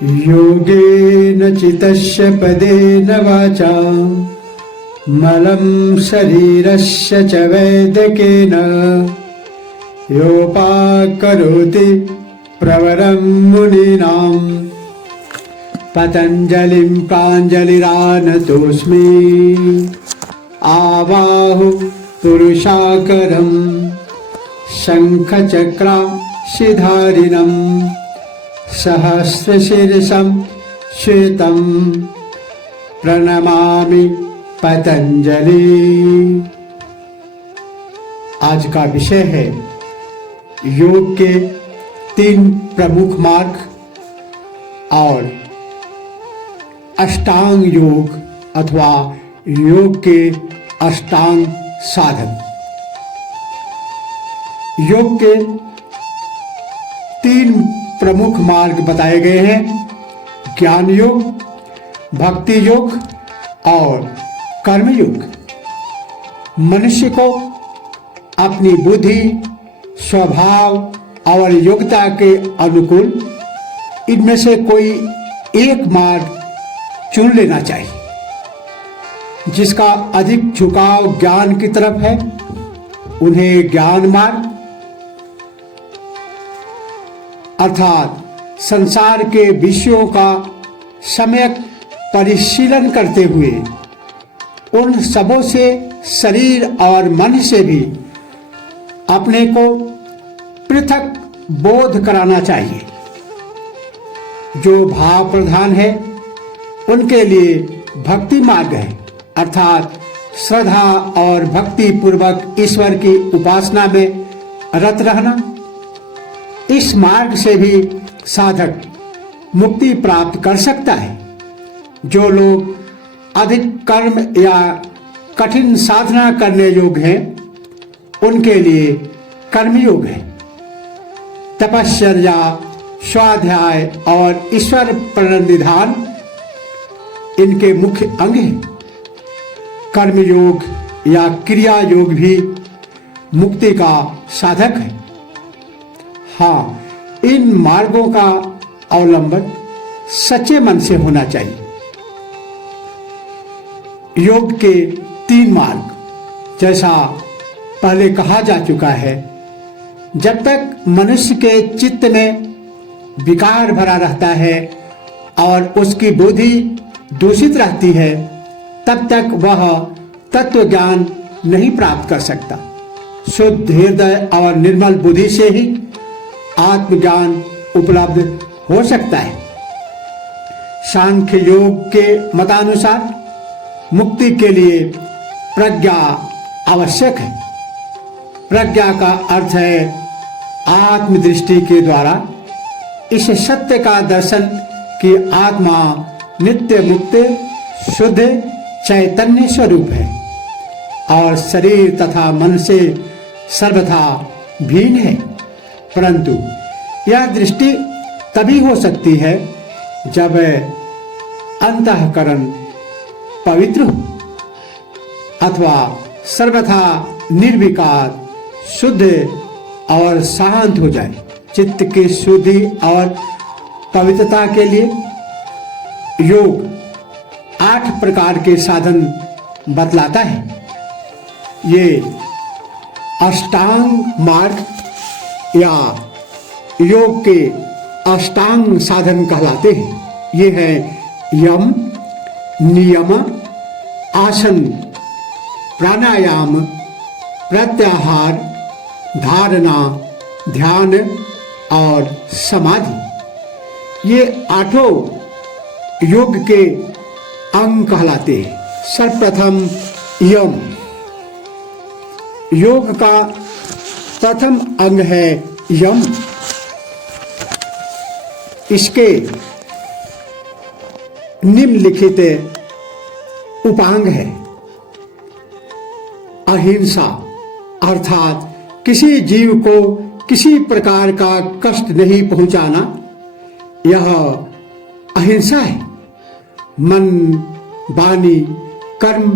योगेन चितस्य पदेन वाचा मलं शरीरस्य च वैद्यकेन योपाकरोति प्रवरं मुनीनां पतञ्जलिं प्राञ्जलिरानतोऽस्मि आबाहु पुरुषाकरं शङ्खचक्राशिधारिणं सहस्रशीर्षं श्वेतं प्रणमामि पतंजलि। आज का विषय है योग के 3 प्रमुख मार्ग और अष्टांग योग अथवा योग के अष्टांग साधन। योग के 3 प्रमुख मार्ग बताए गए हैं, ज्ञान योग, भक्ति योग और कर्म योग। मनुष्य को अपनी बुद्धि, स्वभाव और योग्यता के अनुकूल इनमें से कोई एक मार्ग चुन लेना चाहिए। जिसका अधिक झुकाव ज्ञान की तरफ है उन्हें ज्ञान मार्ग अर्थात संसार के विषयों का सम्यक परिशीलन करते हुए उन सबों से शरीर और मन से भी अपने को पृथक बोध कराना चाहिए। जो भाव प्रधान है उनके लिए भक्ति मार्ग है, अर्थात श्रद्धा और भक्ति पूर्वक ईश्वर की उपासना में रत रहना। इस मार्ग से भी साधक मुक्ति प्राप्त कर सकता है। जो लोग अधिक कर्म या कठिन साधना करने योग्य हैं उनके लिए कर्मयोग है। तपश्चर्या, स्वाध्याय और ईश्वर प्रणिधान इनके मुख्य अंग हैं। कर्मयोग या क्रिया योग भी मुक्ति का साधक है। हाँ, इन मार्गों का अवलंबन सच्चे मन से होना चाहिए। योग के 3 मार्ग जैसा पहले कहा जा चुका है, जब तक मनुष्य के चित्त में विकार भरा रहता है और उसकी बुद्धि दूषित रहती है, तब तक वह तत्व ज्ञान नहीं प्राप्त कर सकता। शुद्ध हृदय और निर्मल बुद्धि से ही आत्मज्ञान उपलब्ध हो सकता है। सांख्य योग के मतानुसार मुक्ति के लिए प्रज्ञा आवश्यक है। प्रज्ञा का अर्थ है आत्मदृष्टि के द्वारा इस सत्य का दर्शन कि आत्मा नित्य मुक्त शुद्ध चैतन्य स्वरूप है और शरीर तथा मन से सर्वथा भिन्न है। परंतु यह दृष्टि तभी हो सकती है जब अंतःकरण पवित्र हो अथवा सर्वथा निर्विकार, शुद्ध और शांत हो जाए। चित्त की शुद्धि और पवित्रता के लिए योग 8 प्रकार के साधन बतलाता है। ये अष्टांग मार्ग या योग के अष्टांग साधन कहलाते हैं। ये है यम, नियम, आसन, प्राणायाम, प्रत्याहार, धारणा, ध्यान और समाधि। ये 8 योग के अंग कहलाते हैं। सर्वप्रथम यम। योग का प्रथम अंग है यम। इसके निम्नलिखित उपांग है। अहिंसा अर्थात किसी जीव को किसी प्रकार का कष्ट नहीं पहुंचाना, यह अहिंसा है। मन, वाणी, कर्म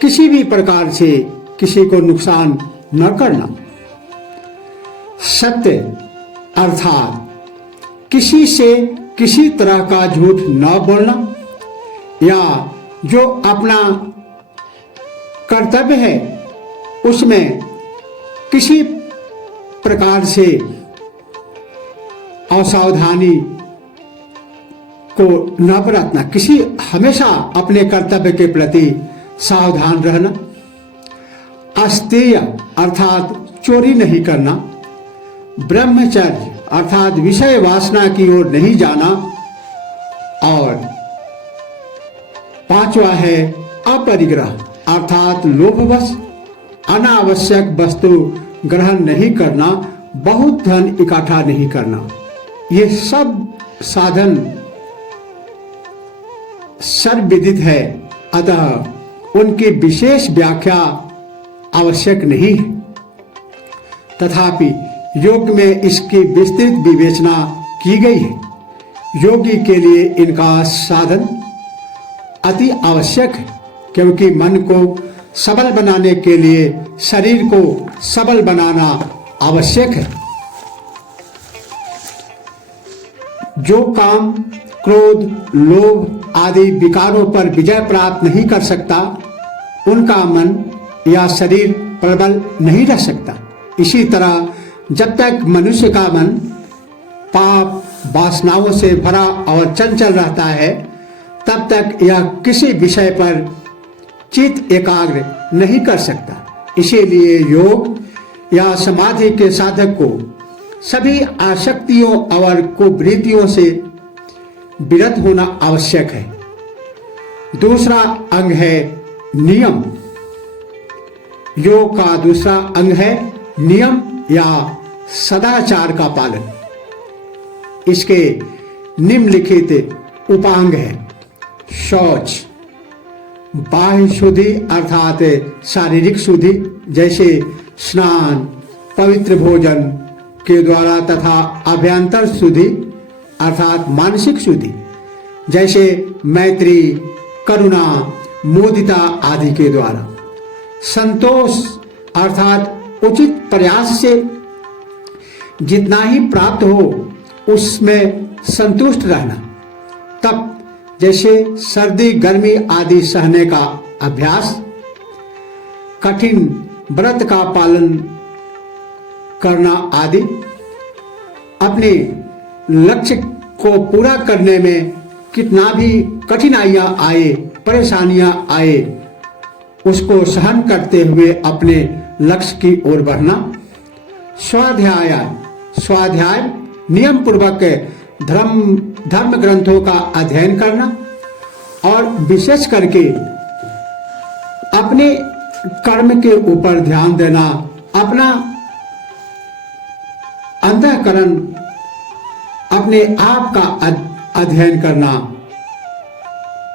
किसी भी प्रकार से किसी को नुकसान न करना। सत्य अर्थात किसी से किसी तरह का झूठ न बोलना या जो अपना कर्तव्य है उसमें किसी प्रकार से असावधानी को न बरतना, हमेशा अपने कर्तव्य के प्रति सावधान रहना, अस्तेय अर्थात चोरी नहीं करना, ब्रह्मचर्य अर्थात विषय वासना की ओर नहीं जाना, और पांचवा है अपरिग्रह अर्थात लोभवश अनावश्यक वस्तु ग्रहण नहीं करना, बहुत धन इकट्ठा नहीं करना। ये सब साधन सर्वविदित है, अतः उनकी विशेष व्याख्या आवश्यक नहीं है। तथापि योग में इसकी विस्तृत विवेचना की गई है। योगी के लिए इनका साधन अति आवश्यक है, क्योंकि मन को सबल बनाने के लिए शरीर को सबल बनाना आवश्यक है। जो काम, क्रोध, लोभ आदि विकारों पर विजय प्राप्त नहीं कर सकता, उनका मन या शरीर प्रबल नहीं रह सकता। इसी तरह जब तक मनुष्य का मन पाप वासनाओं से भरा और चंचल रहता है, तब तक यह किसी विषय पर चित्त एकाग्र नहीं कर सकता। इसीलिए योग या समाधि के साधक को सभी आसक्तियों और कुवृत्तियों से विरत होना आवश्यक है। दूसरा अंग है नियम। योग का दूसरा अंग है नियम या सदाचार का पालन। इसके निम्नलिखित उपांग है: शौच, बाह्य शुद्धि अर्थात शारीरिक शुद्धि जैसे स्नान, पवित्र भोजन के द्वारा, तथा अभ्यंतर शुद्धि अर्थात मानसिक शुद्धि जैसे मैत्री, करुणा, मोदिता आदि के द्वारा। संतोष अर्थात उचित प्रयास से जितना ही प्राप्त हो उसमें संतुष्ट रहना। तप जैसे सर्दी, गर्मी आदि सहने का अभ्यास। कठिन व्रत का पालन करना आदि। अपने लक्ष्य को पूरा करने में कितना भी कठिनाइयां आए, परेशानियां आए, उसको सहन करते हुए अपने लक्ष्य की ओर बढ़ना। स्वाध्याय नियम पूर्वक धर्म ग्रंथों का अध्ययन करना और विशेष करके अपने कर्म के ऊपर ध्यान देना, अपना अंतःकरण, अपने आप का अध्ययन करना,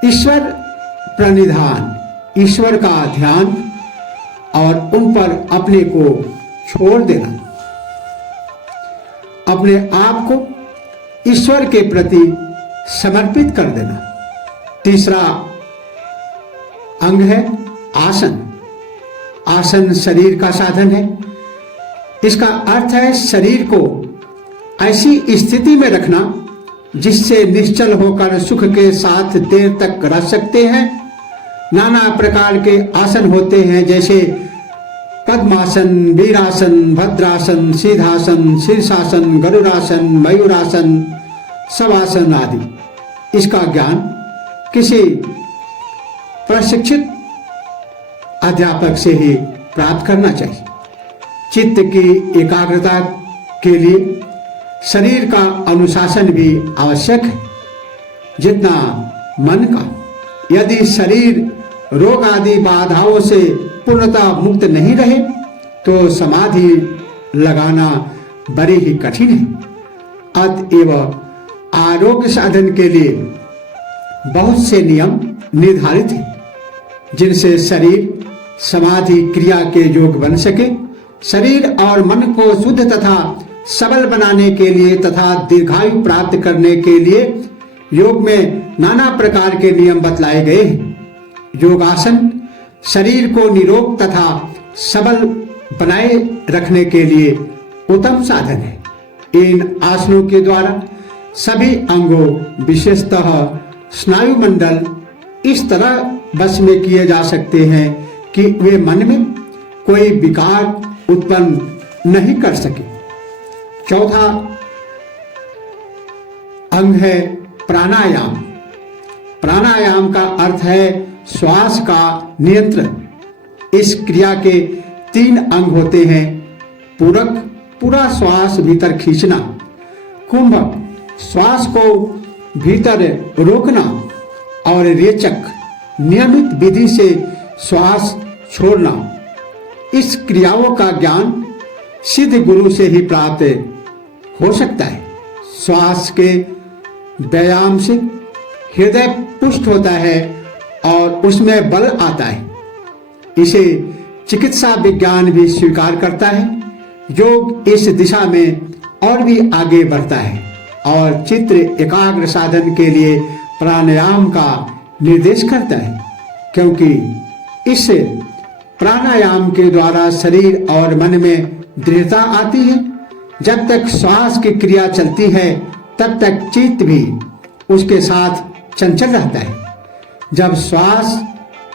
ईश्वर प्रणिधान, ईश्वर का ध्यान और उन पर अपने को छोड़ देना, अपने आप को ईश्वर के प्रति समर्पित कर देना। तीसरा अंग है आसन। आसन शरीर का साधन है। इसका अर्थ है शरीर को ऐसी स्थिति में रखना जिससे निश्चल होकर सुख के साथ देर तक रह सकते हैं। नाना प्रकार के आसन होते हैं जैसे पद्मासन, वीरासन, भद्रासन, सीधासन, शीर्षासन, गरुड़ासन, मयूरासन, शवासन आदि। इसका ज्ञान किसी प्रशिक्षित अध्यापक से ही प्राप्त करना चाहिए। चित्त की एकाग्रता के लिए शरीर का अनुशासन भी आवश्यक है, जितना मन का। यदि शरीर रोग आदि बाधाओं से पूर्णतः मुक्त नहीं रहे तो समाधि लगाना बड़ी ही कठिन है। अतएव आरोग्य साधन के लिए बहुत से नियम निर्धारित हैं जिनसे शरीर समाधि क्रिया के योग बन सके। शरीर और मन को शुद्ध तथा सबल बनाने के लिए तथा दीर्घायु प्राप्त करने के लिए योग में नाना प्रकार के नियम बतलाए गए हैं। योगासन शरीर को निरोग तथा सबल बनाए रखने के लिए उत्तम साधन है। इन आसनों के द्वारा सभी अंगों विशेषतः स्नायु मंडल इस तरह बस में किए जा सकते हैं कि वे मन में कोई विकार उत्पन्न नहीं कर सके। चौथा अंग है प्राणायाम। प्राणायाम का अर्थ है श्वास का नियंत्रण। इस क्रिया के 3 अंग होते हैं। पूरक, पूरा श्वास भीतर खींचना। कुंभक, श्वास को भीतर रोकना। और रेचक, नियमित विधि से श्वास छोड़ना। इस क्रियाओं का ज्ञान सिद्ध गुरु से ही प्राप्त हो सकता है। श्वास के व्यायाम से हृदय पुष्ट होता है और उसमें बल आता है। इसे चिकित्सा विज्ञान भी स्वीकार करता है। योग इस दिशा में और भी आगे बढ़ता है और चित्त एकाग्र साधन के लिए प्राणायाम का निर्देश करता है, क्योंकि इस प्राणायाम के द्वारा शरीर और मन में दृढ़ता आती है। जब तक श्वास की क्रिया चलती है तब तक चित्त भी उसके साथ चंचल रहता है। जब श्वास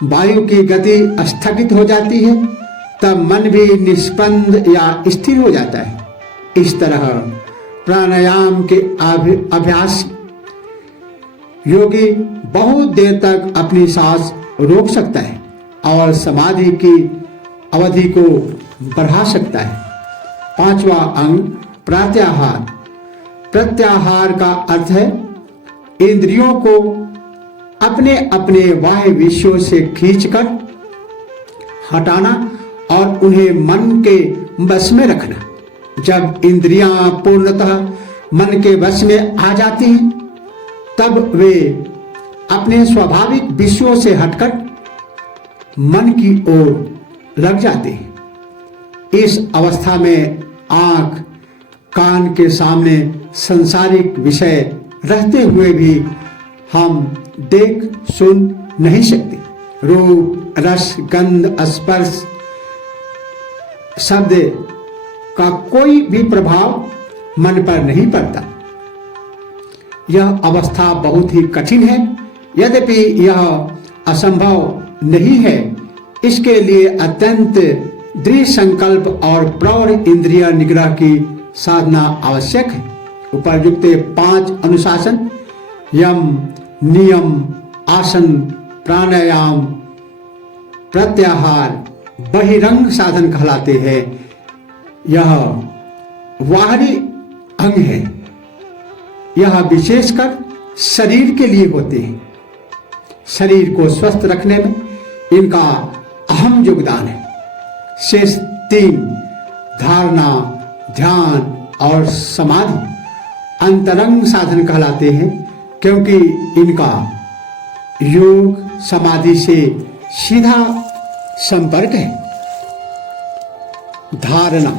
वायु की गति स्थगित हो जाती है तब मन भी निष्पन्द या स्थिर हो जाता है। इस तरह प्राणायाम के अभ्यास योगी बहुत देर तक अपनी सांस रोक सकता है और समाधि की अवधि को बढ़ा सकता है। 5वां अंग प्रत्याहार। प्रत्याहार का अर्थ है इंद्रियों को अपने अपने बाह्य विषयों से खींचकर हटाना और उन्हें मन के वश में रखना। जब इंद्रियां पूर्णतः मन के वश में आ जाती हैं तब वे अपने स्वाभाविक विषयों से हटकर मन की ओर लग जाते हैं। इस अवस्था में आंख कान के सामने सांसारिक विषय रहते हुए भी हम देख सुन नहीं सकते। रूप, रस, गंध, स्पर्श, शब्द का कोई भी प्रभाव मन पर नहीं पड़ता। यह अवस्था बहुत ही कठिन है। यद्यपि यह असंभव नहीं है, इसके लिए अत्यंत दृढ़ संकल्प और प्रौढ़ इंद्रिय निग्रह की साधना आवश्यक है। उपर्युक्त 5 अनुशासन यम, नियम, आसन, प्राणायाम, प्रत्याहार बहिरंग साधन कहलाते हैं। यह बाहरी अंग है। यह विशेषकर शरीर के लिए होते हैं। शरीर को स्वस्थ रखने में इनका अहम योगदान है। शेष 3 धारणा, ध्यान और समाधि अंतरंग साधन कहलाते हैं, क्योंकि इनका योग समाधि से सीधा संपर्क है। धारणा।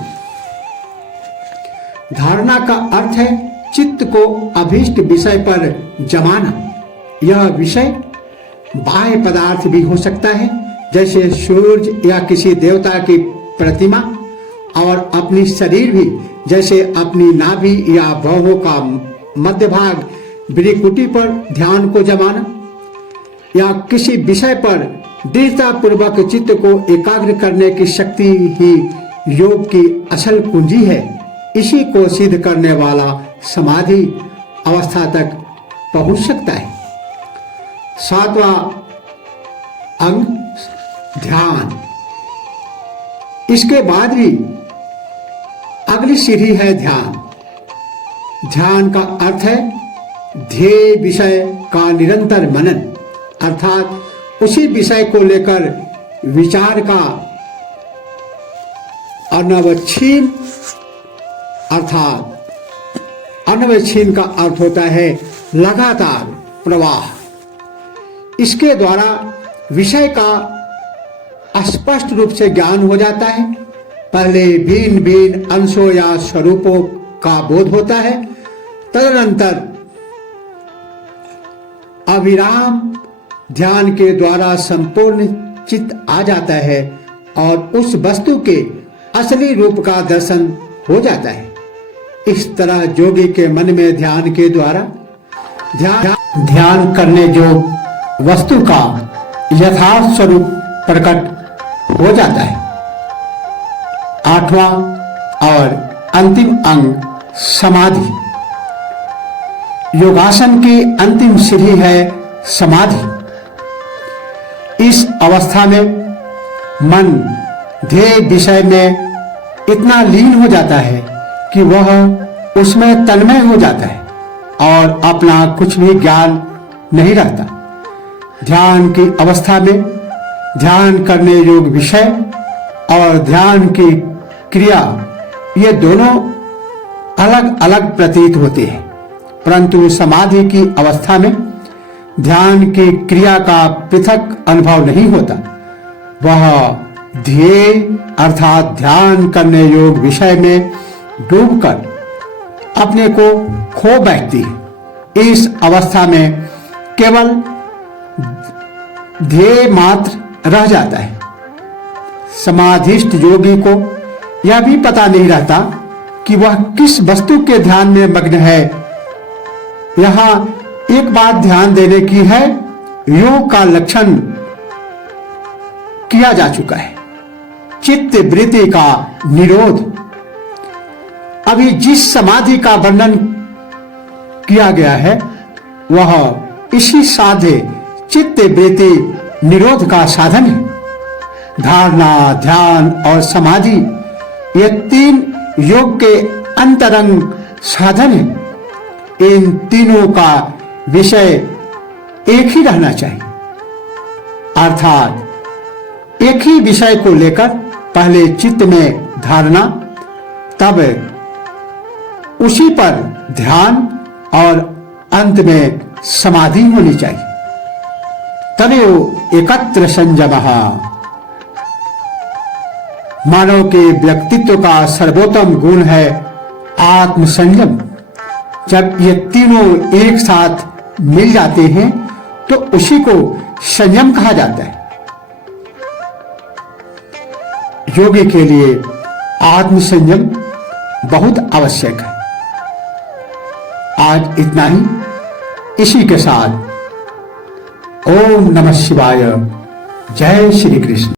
धारणा का अर्थ है चित्त को अभीष्ट विषय पर जमाना। यह विषय बाह्य पदार्थ भी हो सकता है, जैसे सूर्य या किसी देवता की प्रतिमा, और अपनी शरीर भी, जैसे अपनी नाभि या भौहों का मध्य भाग भ्रिकुटी पर ध्यान को जमाना, या किसी विषय पर दृढ़ता पूर्वक चित्त को एकाग्र करने की शक्ति ही योग की असल कुंजी है। इसी को सिद्ध करने वाला समाधि अवस्था तक पहुंच सकता है। 7वां अंग ध्यान। इसके बाद भी अगली सीढ़ी है ध्यान। ध्यान का अर्थ है ध्येय विषय का निरंतर मनन, अर्थात उसी विषय को लेकर विचार का अनवच्छिन्न, अर्थात अनवच्छिन्न का अर्थ होता है लगातार प्रवाह। इसके द्वारा विषय का स्पष्ट रूप से ज्ञान हो जाता है। पहले भिन्न भिन्न अंशों या स्वरूपों का बोध होता है, तदनंतर अविराम ध्यान के द्वारा संपूर्ण चित्त आ जाता है और उस वस्तु के असली रूप का दर्शन हो जाता है। इस तरह योगी के मन में ध्यान के द्वारा ध्यान करने जो वस्तु का यथार्थ स्वरूप प्रकट हो जाता है। आठवां और अंतिम अंग समाधि। योगासन की अंतिम सीढ़ी है समाधि। इस अवस्था में मन ध्येय विषय में इतना लीन हो जाता है कि वह उसमें तन्मय हो जाता है और अपना कुछ भी ज्ञान नहीं रहता। ध्यान की अवस्था में ध्यान करने योग्य विषय और ध्यान की क्रिया ये दोनों अलग अलग प्रतीत होते हैं, परंतु समाधि की अवस्था में ध्यान की क्रिया का पृथक अनुभव नहीं होता। वह ध्येय अर्थात ध्यान करने योग्य विषय में डूबकर अपने को खो बैठती है। इस अवस्था में केवल ध्येय मात्र रह जाता है। समाधिस्थ योगी को यह भी पता नहीं रहता कि वह किस वस्तु के ध्यान में मग्न है। यहां एक बात ध्यान देने की है, योग का लक्षण किया जा चुका है, चित्त वृत्ति का निरोध। अभी जिस समाधि का वर्णन किया गया है वह इसी साधे चित्त वृत्ति निरोध का साधन है। धारणा, ध्यान और समाधि ये तीन योग के अंतरंग साधन हैं। इन तीनों का विषय एक ही रहना चाहिए, अर्थात एक ही विषय को लेकर पहले चित्त में धारणा, तब उसी पर ध्यान और अंत में समाधि होनी चाहिए। तदेव एकत्र संयमः। मानव के व्यक्तित्व का सर्वोत्तम गुण है आत्मसंयम। जब ये तीनों एक साथ मिल जाते हैं तो उसी को संयम कहा जाता है। योगी के लिए आत्मसंयम बहुत आवश्यक है। आज इतना ही। इसी के साथ ओम नमः शिवाय। जय श्री कृष्ण।